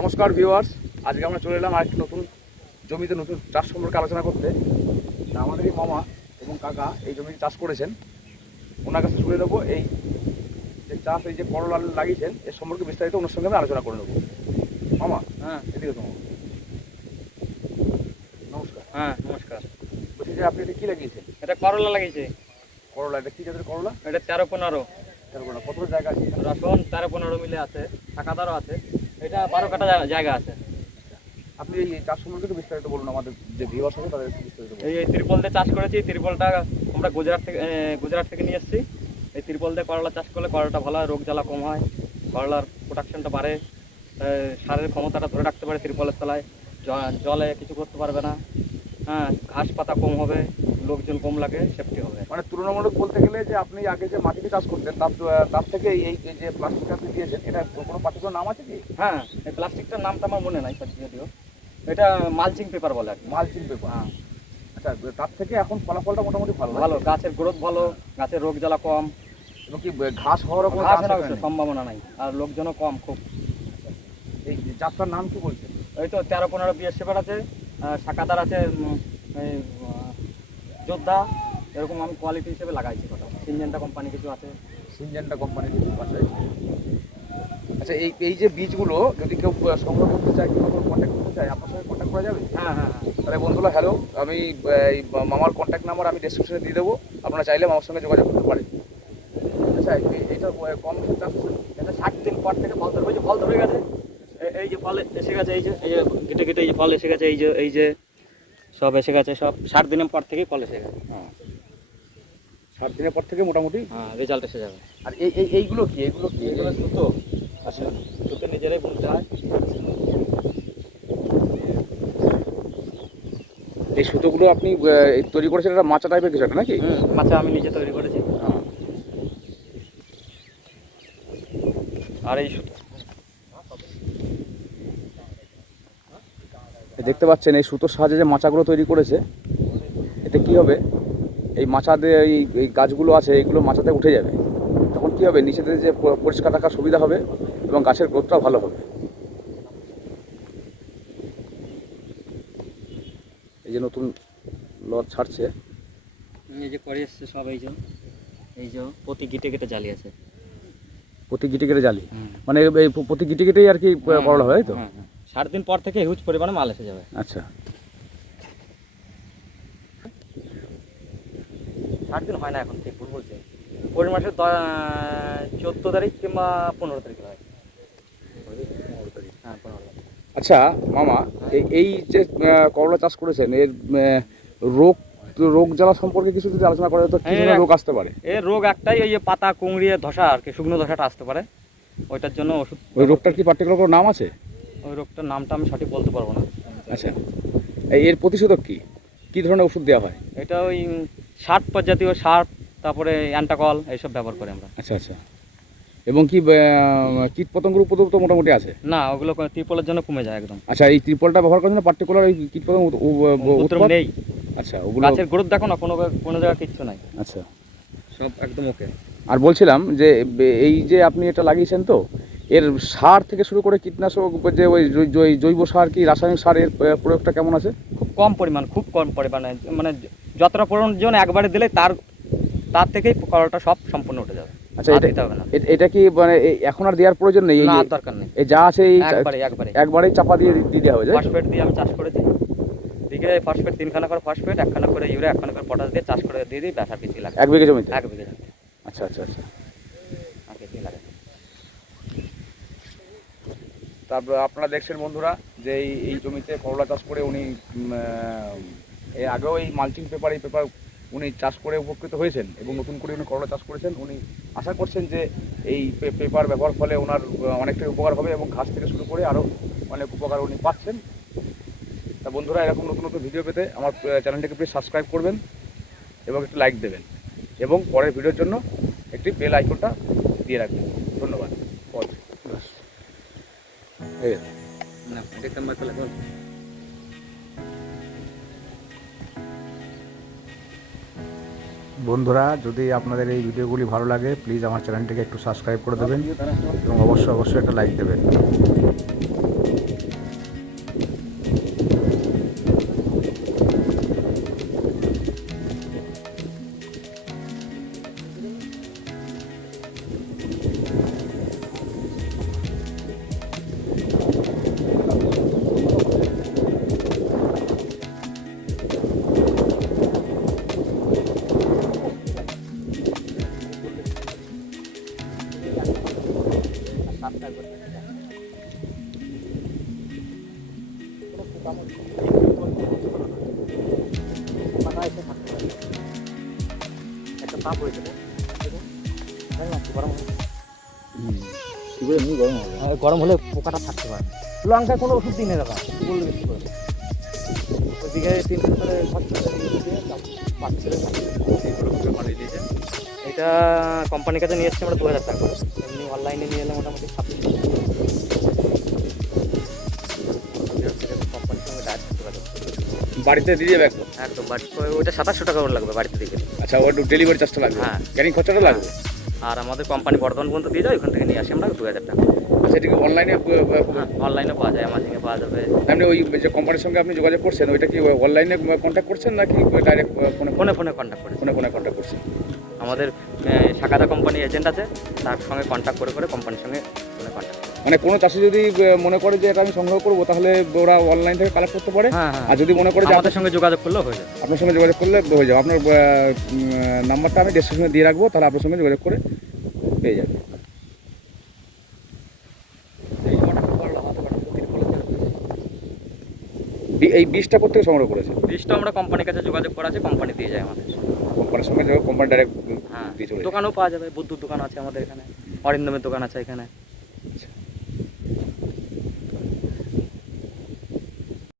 নমস্কার ভিউয়ার্স, আজকে আমরা চলে এলাম আরেকটি নতুন জমিতে নতুন চাষ সম্পর্কে আলোচনা করতে। আমাদের এই মামা এবং কাকা এই জমিতে চাষ করেছেন। ওনার কাছে শুনে নেবো এই যে চাষ, এই যে করলা লাগিয়েছেন এর সম্পর্কে বিস্তারিত ওনার সঙ্গে আমি আলোচনা করে নেবো। মামা, এদিকে তোমার নমস্কার। নমস্কার। বলছি যে আপনি এটা কী লাগিয়েছেন? এটা করলা লাগিয়েছে। করলা, এটা কী জাতের করলা? এটা 13-15। কতটা জায়গা আছে? রসুন 13-15 মিলে আছে, শাখাদারও আছে। এটা 12 কাঠা জায়গা আছে। আপনি এই চাষ সম্পর্কে একটু বিস্তারিত বলুন, আমাদের যে ভিউয়ার্স আছে তাদের একটু বিস্তারিত বলুন। এই ত্রিপল দিয়ে চাষ করেছি। ত্রিপলটা আমরা গুজরাট থেকে নিয়ে এসেছি। এই ত্রিপল দিয়ে করলা চাষ করলে করলাটা ভালো হয়, রোগ জ্বালা কম হয়, করলার প্রোডাকশনটা বাড়ে, সারের ক্ষমতাটা ধরে রাখতে পারে ত্রিপলের তলায়, জলে কিছু করতে পারবে না। ঘাস পাতা কম হবে, লোকজন কম লাগে, সেফটি হবে। মানে তুলনামূলক বলতে গেলে যে আপনি আগে যে মাটিতে চাষ করতেন তার থেকে এই যে প্লাস্টিকটা আপনি দিয়েছেন, এটা কোনো পার্টিকুলার নাম আছে কি? এই প্লাস্টিকটার নামটা আমার মনে নাই যদিও। এটা মালচিং পেপার বলে আর কি। Mulching paper. আচ্ছা, তার থেকে এখন ফলাফলটা মোটামুটি ভালো, গাছের গ্রোথ ভালো, গাছের রোগ জ্বালা কম, এবং কি ঘাস হওয়ার কোনো সম্ভাবনা নাই, আর লোকজনও কম খুব। এই জাতটার নাম কি বলছেন? এই তো 13-15 বিএস পেপার আছে, শাখাদার আছে, এই যোদ্ধা, এরকম আমি কোয়ালিটি হিসেবে লাগাইছি কথা। সিনজেন্টা কোম্পানি কিছু আছে। সিনজেন্টা কোম্পানির কিছু আছে। আচ্ছা, এই যে বীজগুলো যদি কেউ সংগ্রহ করতে চায় কিংবা কোনো কন্ট্যাক্ট করতে চায়, আপনার সঙ্গে কন্ট্যাক্ট করা যাবে? হ্যাঁ। তাহলে বন্ধুরা, হ্যালো, আমি এই মামার কন্ট্যাক্ট নাম্বার আমি ডেসক্রিপশনে দিয়ে দেবো, আপনারা চাইলে মামার সঙ্গে যোগাযোগ করতে পারেন। আচ্ছা, এইটা কম চাষ করছেন? এটা 60 দিন পর থেকে ফল ধরবে। যে ফল ধরে গেছে, এই যে ফল এসে গেছে, এই যে কেটে কেটে এই যে ফল এসে গেছে, এই যে সব এসে গেছে, সব 60 দিনের পর থেকেই ফল এসে গেছে। 60 দিনের পর থেকে মোটামুটি রেজাল্ট এসে যাবে। আর এইগুলো কি? এগুলো সুতো। আচ্ছা, সুতো নিজেরাই বুনতে হয়। এই সুতোগুলো আপনি তৈরি করেছেন, একটা মাচা টাইপের কিছু একটা নাকি? মাচা আমি নিজে তৈরি করেছি। আর এই দেখতে পাচ্ছেন এই সুতোর সাহায্যে যে মাচাগুলো তৈরি করেছে, এতে কি হবে, এই মাচাতে এই গাছগুলো আছে এইগুলো মাচাতে উঠে যাবে, তখন কি হবে, নিচেতে যে পরিষ্কার রাখার সুবিধা হবে এবং গাছের গ্রোথটাও ভালো হবে। এই যে নতুন লট ছাড়ছে, এই যে করে এসছে সব, এই যে প্রতি গিটে গিটে জালি আছে। প্রতি গিটে গিটে জালি, মানে এই প্রতি গিটে গিটেই আর কি করলা হয়, তো 60 দিন পর থেকে হিউজ পরিমাণে মাল এসে যাবে। আচ্ছা, 60 দিন হয় না এখন, ঠিক ভুল বলছে। পরের মাসের 14 তারিখ কিংবা 15 তারিখ হয়। 15 তারিখ। আচ্ছা মামা, এই যে করলা চাষ করেছেন, এর রোগ জ্বালা সম্পর্কে কিছু যদি আলোচনা করা যেত, কি ধরনের রোগ আসতে পারে? এর রোগ একটাই, ওই পাতা কুঁকড়িয়ে ধসা আর কি, শুকনো ধসাটা আসতে পারে, ওইটার জন্য ওষুধ। ওই রোগটার কি পার্টিকুলার কোনো নাম আছে? ওই রোগটার নামটা আমি সঠিক বলতে পারবো না। আচ্ছা, এর প্রতিষেধক কি ধরনের ওষুধ দেওয়া হয়? এটা ওই 60 জাতীয় সার, তারপরে অ্যান্টাকল, এইসব ব্যবহার করে আমরা। আচ্ছা, এবং কি কীট পতঙ্গের উপদ্রব তো মোটামুটি আছে না? ওগুলো ত্রিপলের জন্য কমে যায় একদম। আচ্ছা, এই ত্রিপলটা ব্যবহার করার জন্য পার্টিকুলার ওই কীট পতঙ্গ নেই। আচ্ছা, ওগুলো গাছের গ্রোথ দেখো না, কোনো জায়গায় কিচ্ছু নাই। আচ্ছা, সব একদম ওকে। আর বলছিলাম যে এই যে আপনি এটা লাগিয়েছেন, তো এর সার থেকে শুরু করে কীটনাশক, যে ওই জৈব সার কি রাসায়নিক সার, এর প্রয়োগটা কেমন আছে? খুব কম পরিমাণে, মানে যতটা প্রয়োজন একবারে দিলে তার থেকেই করলাটা সব সম্পূর্ণ উঠে যাবে। আচ্ছা, এটা কি মানে এখন আর দেওয়ার প্রয়োজন নেই? না, দরকার নেই। এই যা আছে একবারেই চাপা দিয়ে দেওয়া হয়ে যায়। ফসফেট দিয়ে আমি চাষ করেছি। বিঘে ফসফেট 3খানা করে ফসফেট, 1খানা করে ইউরিয়া, 1খানা করে পটাশ দিয়ে চাষ করে দিয়ে দিই, ব্যাস আর কিছুই লাগে। 1 বিঘে জমিতে? 1 বিঘে জমিতে। আচ্ছা, আর কিছুই লাগে। তারপর আপনারা দেখছেন বন্ধুরা যে এই জমিতে করলা চাষ করে উনি এর আগেও এই মালচিং পেপার, এই পেপার উনি চাষ করে উপকৃত হয়েছেন, এবং নতুন করে উনি করলা চাষ করেছেন। উনি আশা করছেন যে এই পেপার ব্যবহার ফলে ওনার অনেকটাই উপকার হবে, এবং ঘাস থেকে শুরু করে আরও অনেক উপকার উনি পাচ্ছেন। তা বন্ধুরা, এরকম নতুন ভিডিও পেতে আমার চ্যানেলটিকে প্লিজ সাবস্ক্রাইব করবেন এবং একটু লাইক দেবেন, এবং পরের ভিডিওর জন্য একটি বেল আইকনটা দিয়ে রাখবেন। ধন্যবাদ। বন্ধুরা, যদি আপনাদের এই ভিডিওগুলি ভালো লাগে, প্লিজ আমার চ্যানেলটিকে একটু সাবস্ক্রাইব করে দেবেন এবং অবশ্যই একটা লাইক দেবেন। হাতটা একবার দেখে যান। কোনো পোকা মাকড় পাতা এসে থাকতে পারে। একটা তাপ হয়েছে না? দেখুন, জানি না কি গরম হয়েছে। কি করে এমনি গরম হবে? গরম হলে পোকাটা থাকতে পারে। লঙ্কায় কোনো ওষুধ দিই না দাদা, একটু বললে বেশি করে। ওইদিকে 3 বছরে এটা কোম্পানির কাছে নিয়ে এসছি আমরা 2000 টাকা করে। এমনি অনলাইনে নিয়ে এলে মোটামুটি 2600 কোম্পানির সঙ্গে ডাইরেক্ট যোগাযোগ করতে হবে। বাড়িতে দিয়ে যাবে একদম? একদম বাড়িতে ওইটা 2700 টাকা করে লাগবে বাড়িতে দিয়ে গেলে। আচ্ছা, ওর ডেলিভারি চার্জটা লাগবে? হ্যাঁ। ক্যারিং খরচাটা লাগবে? আর আমাদের কোম্পানি বর্ধমান পর্যন্ত দিয়ে যায়, ওইখান থেকে নিয়ে আসি আমরা 2000 টাকা। সেটা কি অনলাইনে? হ্যাঁ, অনলাইনে পাওয়া যায়, অ্যামাজনে পাওয়া যাবে। আপনি ওই যে কোম্পানির সঙ্গে আপনি যোগাযোগ করছেন, ওইটা কি অনলাইনে কন্ট্যাক্ট করছেন নাকি ডাইরেক্ট ফোনে ফোনে ফোনে কন্ট্যাক্ট করে ফোনে কন্ট্যাক্ট করছেন? আমাদের শাখাদা কোম্পানি এজেন্ট আছে, তার সঙ্গে কন্ট্যাক্ট করে করে কোম্পানির সঙ্গে ফোনে কন্ট্যাক্ট করে। মানে কোনো চাষি যদি মনে করে যে এটা আমি সংগ্রহ করবো, তাহলে ওরা অনলাইন থেকে কালেক্ট করতে পারে। হ্যাঁ হ্যাঁ, আর যদি মনে করে যে আমাদের সঙ্গে যোগাযোগ করলেও হয়ে যাবে। আপনার সঙ্গে যোগাযোগ করলে হয়ে যাবে। আপনার নাম্বারটা আমি ডেসক্রিপশনে দিয়ে রাখবো, তাহলে আপনার সঙ্গে যোগাযোগ করে পেয়ে যাবে। এই বীজটা কোথেকে সংগ্রহ করেছে? বীজটা আমরা কোম্পানির কাছে যোগাযোগ করা আছে, কোম্পানি দিয়ে যায় আমাদের। কোম্পানির সঙ্গে যোগাযোগ, কোম্পানি ডাইরেক্ট হ্যাঁ, দিয়ে চলে যায়। দোকানেও পাওয়া যাবে, বুদ্ধুর দোকান আছে আমাদের এখানে, অরিন্দমের দোকান আছে এখানে।